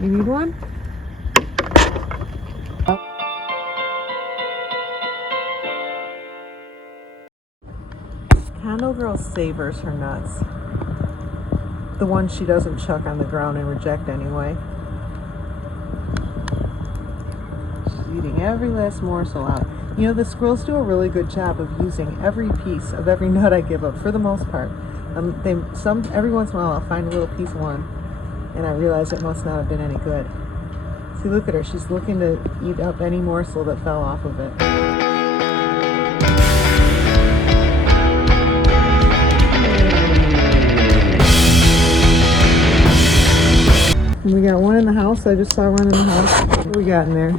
You need one? Condo Girl savors her nuts. The ones she doesn't chuck on the ground and reject anyway. She's eating every last morsel out. You know, the squirrels do a really good job of using every piece of every nut I give up, for the most part. Every once in a while I'll find a little piece of one, and I realize it must not have been any good. See, look at her. She's looking to eat up any morsel that fell off of it. And we got one in the house. I just saw one in the house. What do we got in there?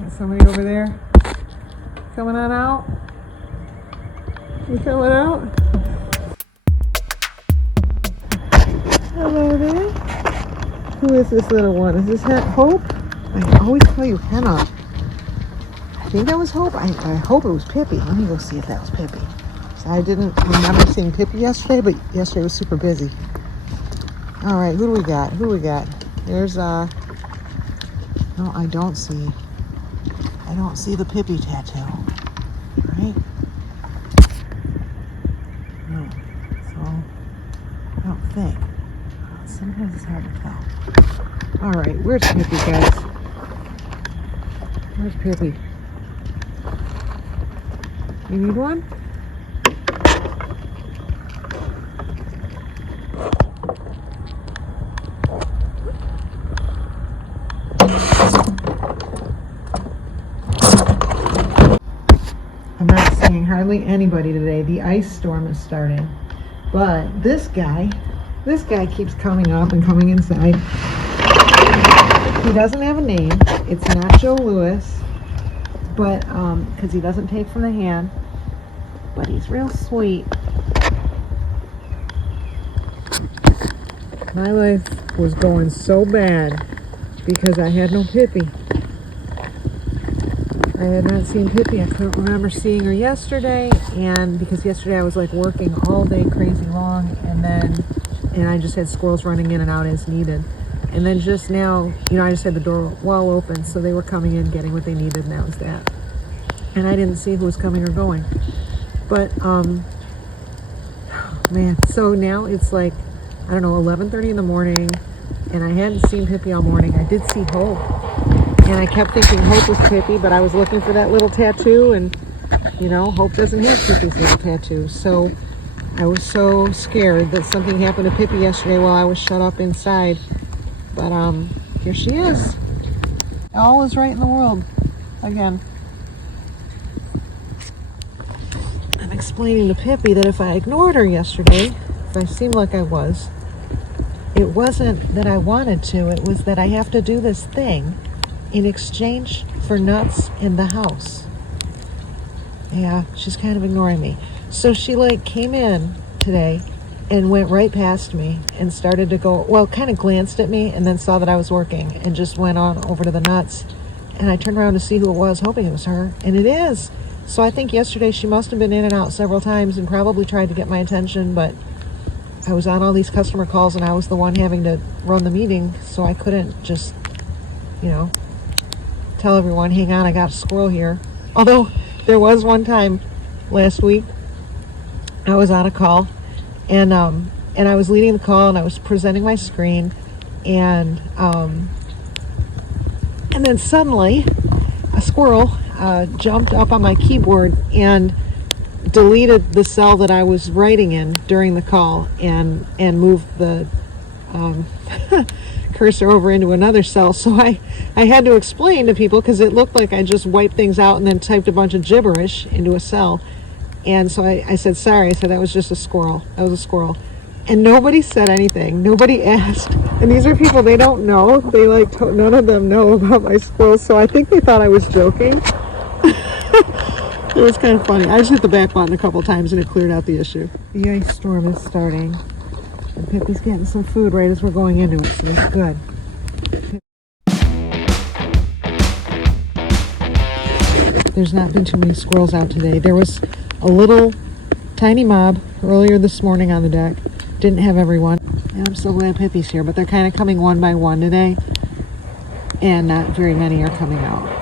Got somebody over there coming on out. You coming out? Hello there. Who is this little one? Is this Hope? I always call you Henna. I think that was Hope. I hope it was Pippi. Let me go see if that was Pippi. So I didn't remember seeing Pippi yesterday, but yesterday was super busy. All right, who do we got? There's no, I don't see the Pippi tattoo, right? No, so I don't think. Sometimes it's hard to tell. All right, where's Pippi, guys? Where's Pippi? You need one? I'm not seeing hardly anybody today. The ice storm is starting. But this guy keeps coming up and coming inside. He doesn't have a name. It's not Joe Louis, but because he doesn't take from the hand. But he's real sweet. My life was going so bad because I had no Pippi. I had not seen Pippi. I couldn't remember seeing her yesterday, and because yesterday I was like working all day crazy long, and I just had squirrels running in and out as needed. And then just now, I just had the door well open, so they were coming in, getting what they needed, and that was that. And I didn't see who was coming or going. But, man, so now it's like, I don't know, 11:30 in the morning, and I hadn't seen Pippi all morning. I did see Hope. And I kept thinking Hope was Pippi, but I was looking for that little tattoo, and, Hope doesn't have Pippi's little tattoo. So I was so scared that something happened to Pippi yesterday while I was shut up inside. But here she is. All is right in the world again. I'm explaining to Pippi that if I ignored her yesterday, if I seemed like I was, it wasn't that I wanted to, it was that I have to do this thing in exchange for nuts in the house. Yeah, she's kind of ignoring me. So she came in today and went right past me and started to go, kind of glanced at me and then saw that I was working and just went on over to the nuts. And I turned around to see who it was, hoping it was her, and it is. So I think yesterday she must have been in and out several times and probably tried to get my attention, but I was on all these customer calls and I was the one having to run the meeting, so I couldn't just, tell everyone, hang on, I got a squirrel here. Although there was one time last week I was on a call and I was leading the call and I was presenting my screen and then suddenly a squirrel jumped up on my keyboard and deleted the cell that I was writing in during the call and moved the cursor over into another cell. So I had to explain to people because it looked like I just wiped things out and then typed a bunch of gibberish into a cell. And so I said, sorry, I said that was just a squirrel. That was a squirrel. And nobody said anything. Nobody asked. And these are people they don't know. They none of them know about my squirrels. So I think they thought I was joking. It was kind of funny. I just hit the back button a couple times and it cleared out the issue. The ice storm is starting. And Pippi's getting some food right as we're going into it, so it's good. There's not been too many squirrels out today. There was a little tiny mob earlier this morning on the deck. Didn't have everyone. Yeah, I'm so glad Pippi's here, but they're kind of coming one by one today, and not very many are coming out.